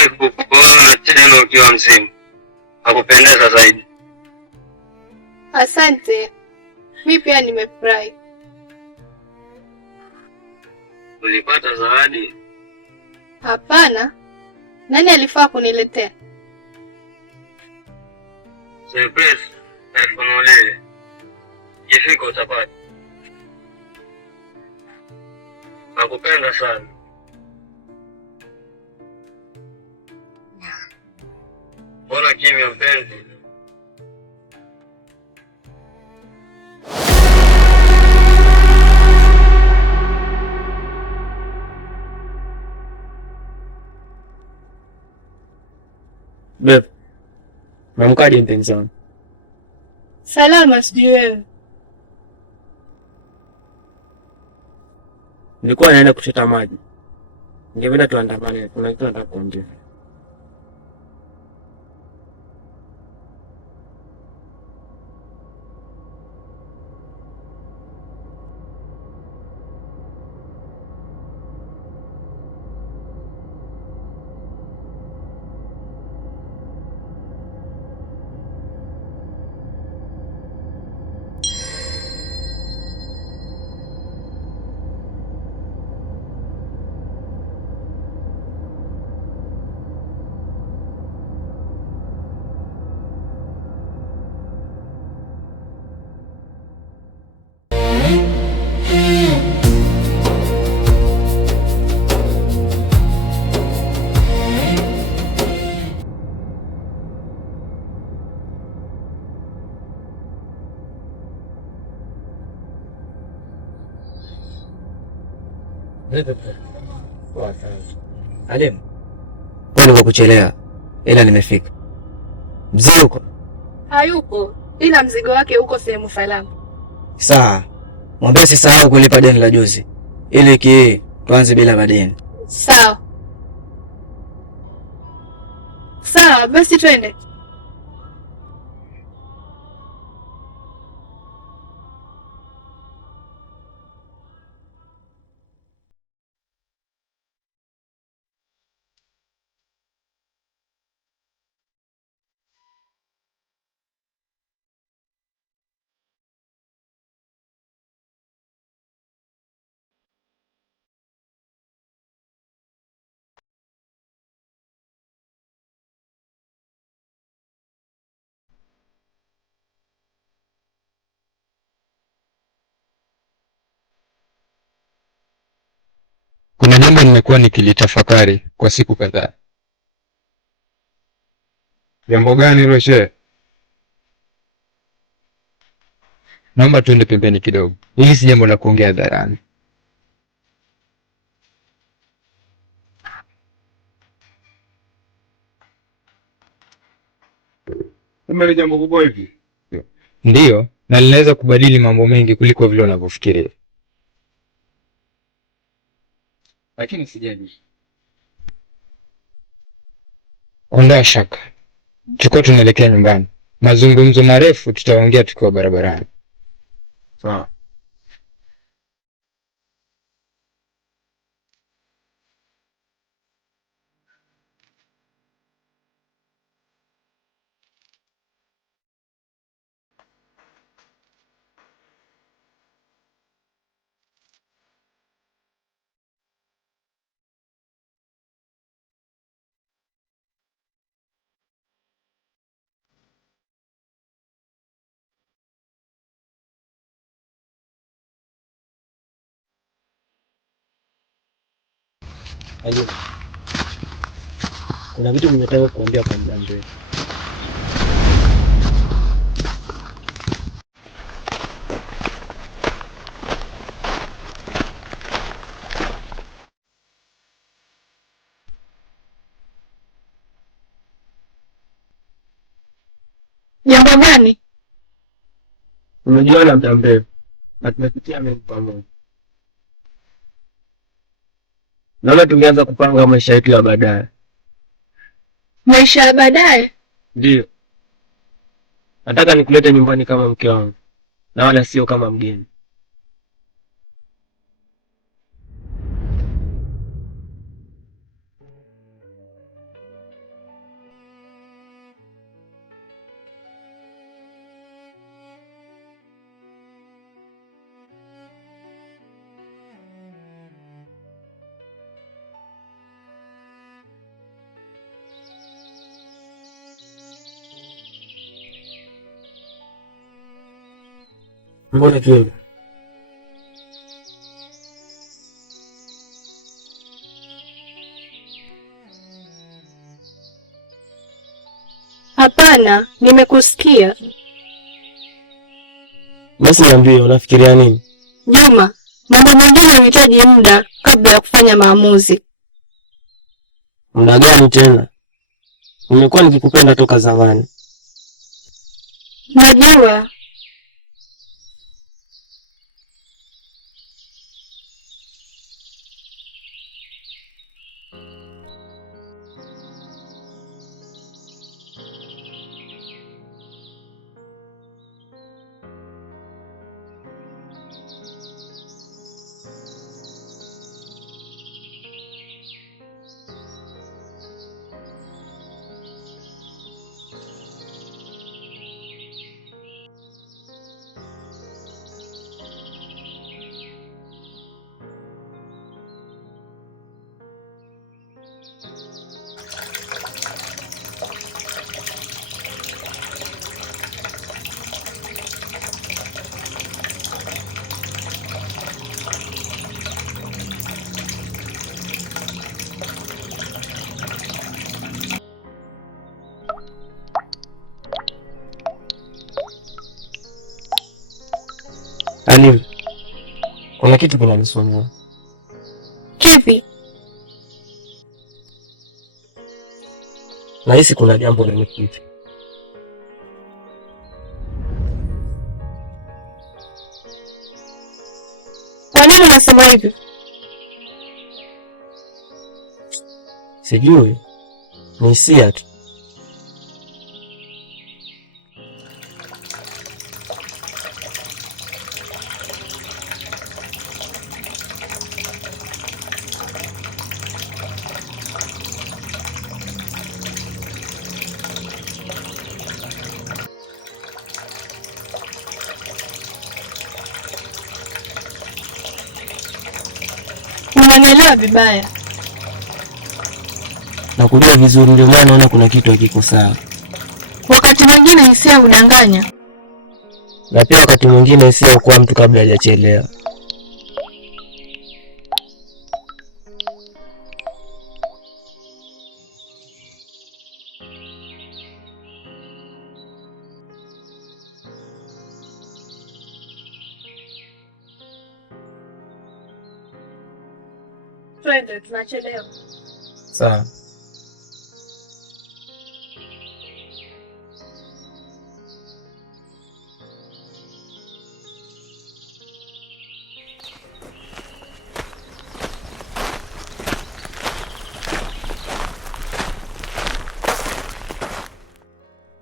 Nimefurahi kukuona tena ukiwa mzima. Hakupendeza zaidi. Asante. Mimi pia nimefurahi. Ulipata zawadi? Hapana. Nani alifaa kuniletea? Surprise. Nikununulie. Jifika utapata. Nakupenda sana. Mbona kimya mpenzi? Beb, namkaje mpenzi wangu? Salama, sijui wewe. Nilikuwa naenda kuchota maji. Ningependa tuandamane, kuna kitu nataka kuongea. Alim, pole kwa kuchelewa, ila nimefika. Mzee uko? Hayupo, ila mzigo wake uko sehemu salama. Sawa, mwambie sisahau kulipa deni la juzi, ili tuanze bila madeni. Sawa. Sawa, basi twende. Kuna jambo nimekuwa nikilitafakari kwa siku kadhaa. Jambo gani hilo shehe? Naomba tuende pembeni kidogo. Hili si jambo la kuongea hadharani. Kama ni jambo kubwa hivi? Ndiyo, na linaweza kubadili mambo mengi kuliko vile unavyofikiria. Lakini sijali. Ondoa shaka. Chukua tunaelekea nyumbani. Mazungumzo marefu tutaongea tukiwa barabarani. Sawa. Ayo. Kuna vitu nimetaka kuambia kwa muda mrefu. Jambo gani? Unajua na muda mrefu. Na tumepitia mengi pamoja. Naona tungeanza kupanga maisha yetu ya baadaye. Maisha ya baadaye? Ndio. Nataka nikulete nyumbani kama mke wangu. Na wala sio kama mgeni. Mbona kiwewe? Hapana, nimekusikia. Basi niambie unafikiria nini? Juma, mambo mengine yanahitaji muda kabla ya kufanya maamuzi. Muda gani tena? Nimekuwa nikikupenda toka zamani. Najua. Alim, kuna kitu kinanisumbua. Kipi? Nahisi kuna jambo limepita. Kwa nini unasema hivyo? Sijui, ni hisia tu. Unanielewa vibaya. Nakujua vizuri, ndio maana naona kuna kitu hakiko sawa. Wakati mwingine hisia hudanganya. Na pia wakati mwingine hisia kwa mtu kabla hajachelewa. Twende, tunachelewa. Sawa.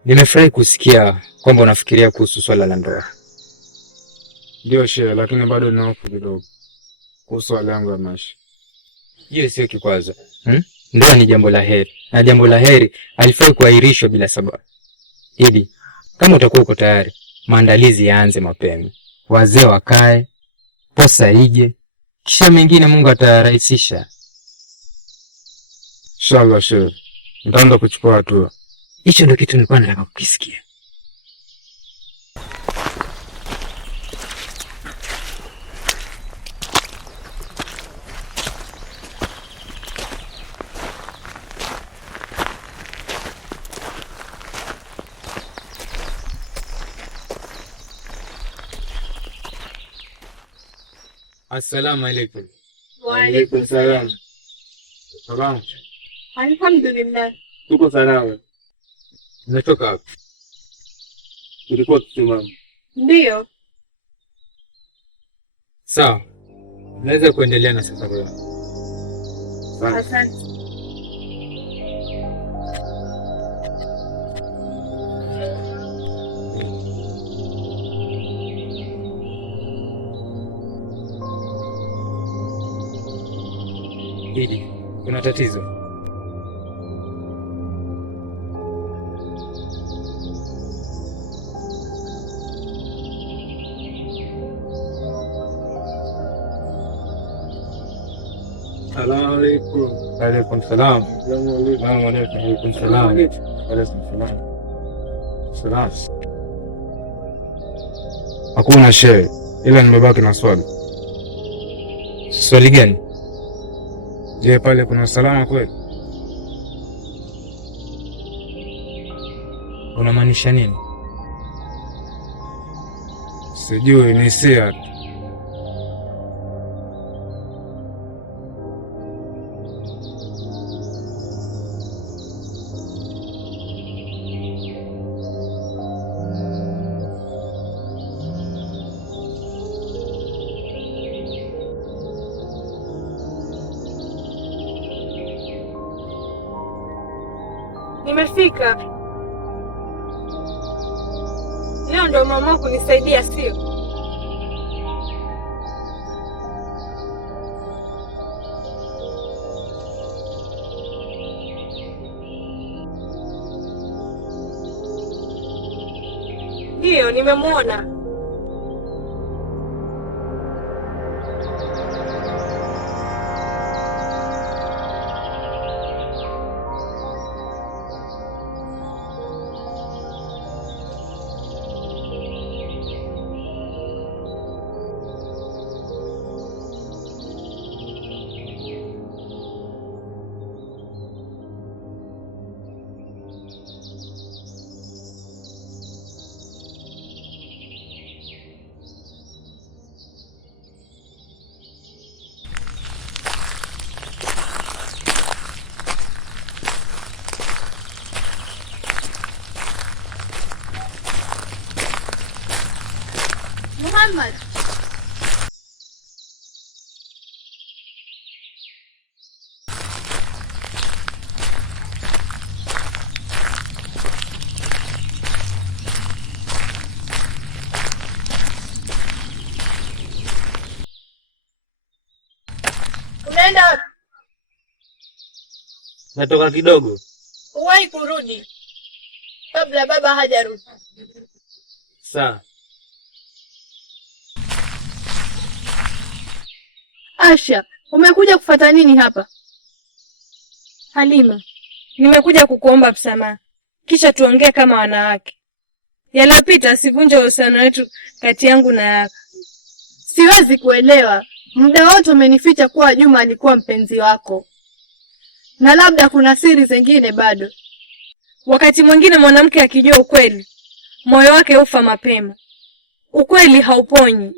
Nimefurahi kusikia kwamba unafikiria kuhusu swala la ndoa. Ndio shehe, lakini bado nina hofu kidogo kuhusu hali yangu ya maisha. Hiyo sio kikwazo. Ndoa ni jambo la heri, na jambo la heri halifai kuahirishwa bila sababu. Ili kama utakuwa uko tayari, maandalizi yaanze mapema. Wazee wakae, posa ije, kisha mengine Mungu atarahisisha. Inshallah shehe, nitaanza kuchukua hatua. Hicho ndio kitu nilikuwa nataka kukisikia. Assalamu alaikum. Wa alaikum salam. Salamu. Alhamdulillah. Tuko salama. Umetoka wapi? Tulikuwa tusimama. Ndio. Sawa. Naweza kuendelea na safari yako. Asante. Hili, kuna tatizo? Salamu alaikum. Alaikum salam. Salamu alaikum. Alaikum salam. Alaikum salam. Salam. Hakuna shehe, ila nimebaki na swali. Swali gani? Je, pale kuna usalama kweli? Unamaanisha nini? Sijui, ni hisia tu. Nimefika. Leo ndo mama kunisaidia, sio? Ndio, nimemwona. Muhammad. Unaenda wapi? Natoka kidogo. Uwahi kurudi kabla baba hajarudi. Sawa. Asha, umekuja kufuata nini hapa? Halima, nimekuja kukuomba msamaha, kisha tuongee kama wanawake. Yaliyopita sivunje uhusiano wetu kati yangu na yako. Siwezi kuelewa. Muda wote umenificha kuwa Juma alikuwa mpenzi wako, na labda kuna siri zingine bado. Wakati mwingine mwanamke akijua ukweli, moyo wake hufa mapema. Ukweli hauponyi,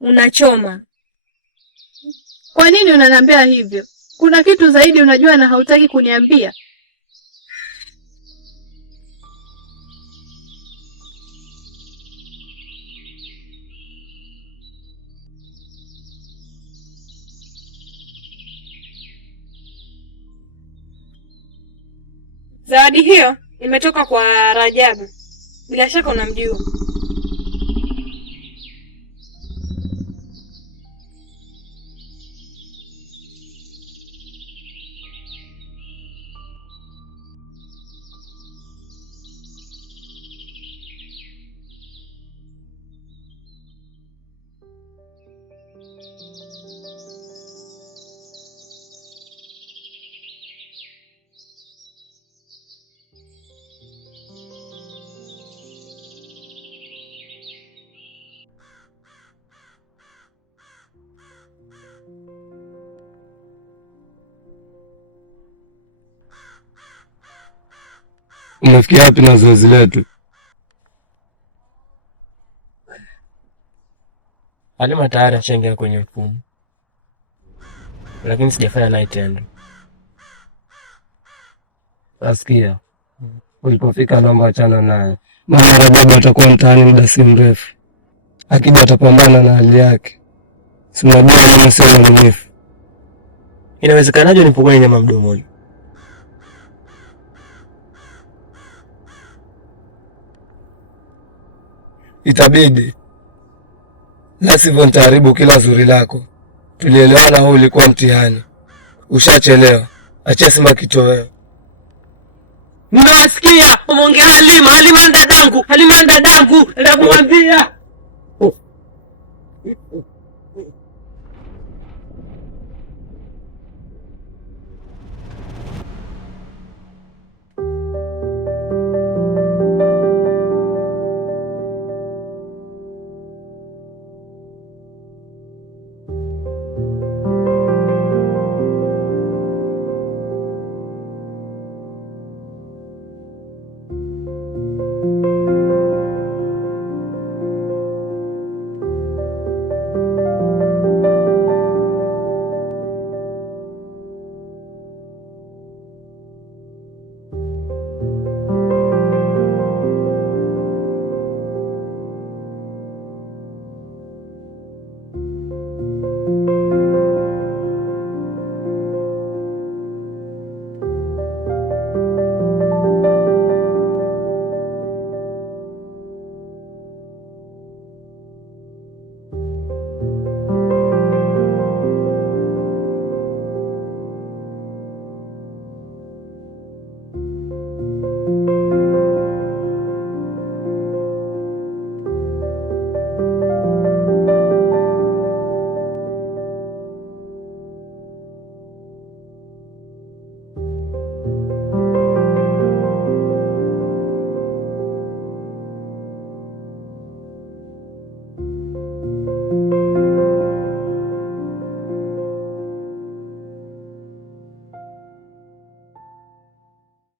unachoma. Kwa nini unaniambia hivyo? Kuna kitu zaidi unajua na hautaki kuniambia? Zawadi hiyo imetoka kwa Rajabu. Bila shaka unamjua. Unafikia wapi na zoezi letu? Halima tayari ashaingia kwenye mfumo, lakini sijafanya naye tendo. Nasikia ulipofika naomba achana naye, maana Rajabu atakuwa mtaani muda si mrefu. Akija atapambana na hali yake, si unajua mimi sio mwaminifu. Inawezekanaje nipokuwa nyama mdomoni? Itabidi, la sivyo nitaharibu kila zuri lako. Tulielewana, huu ulikuwa mtihani. Ushachelewa, achia Simba kitoweo. Mmewasikia umeongea Halima? Halima dadangu, Halima dadangu, nakumwambia.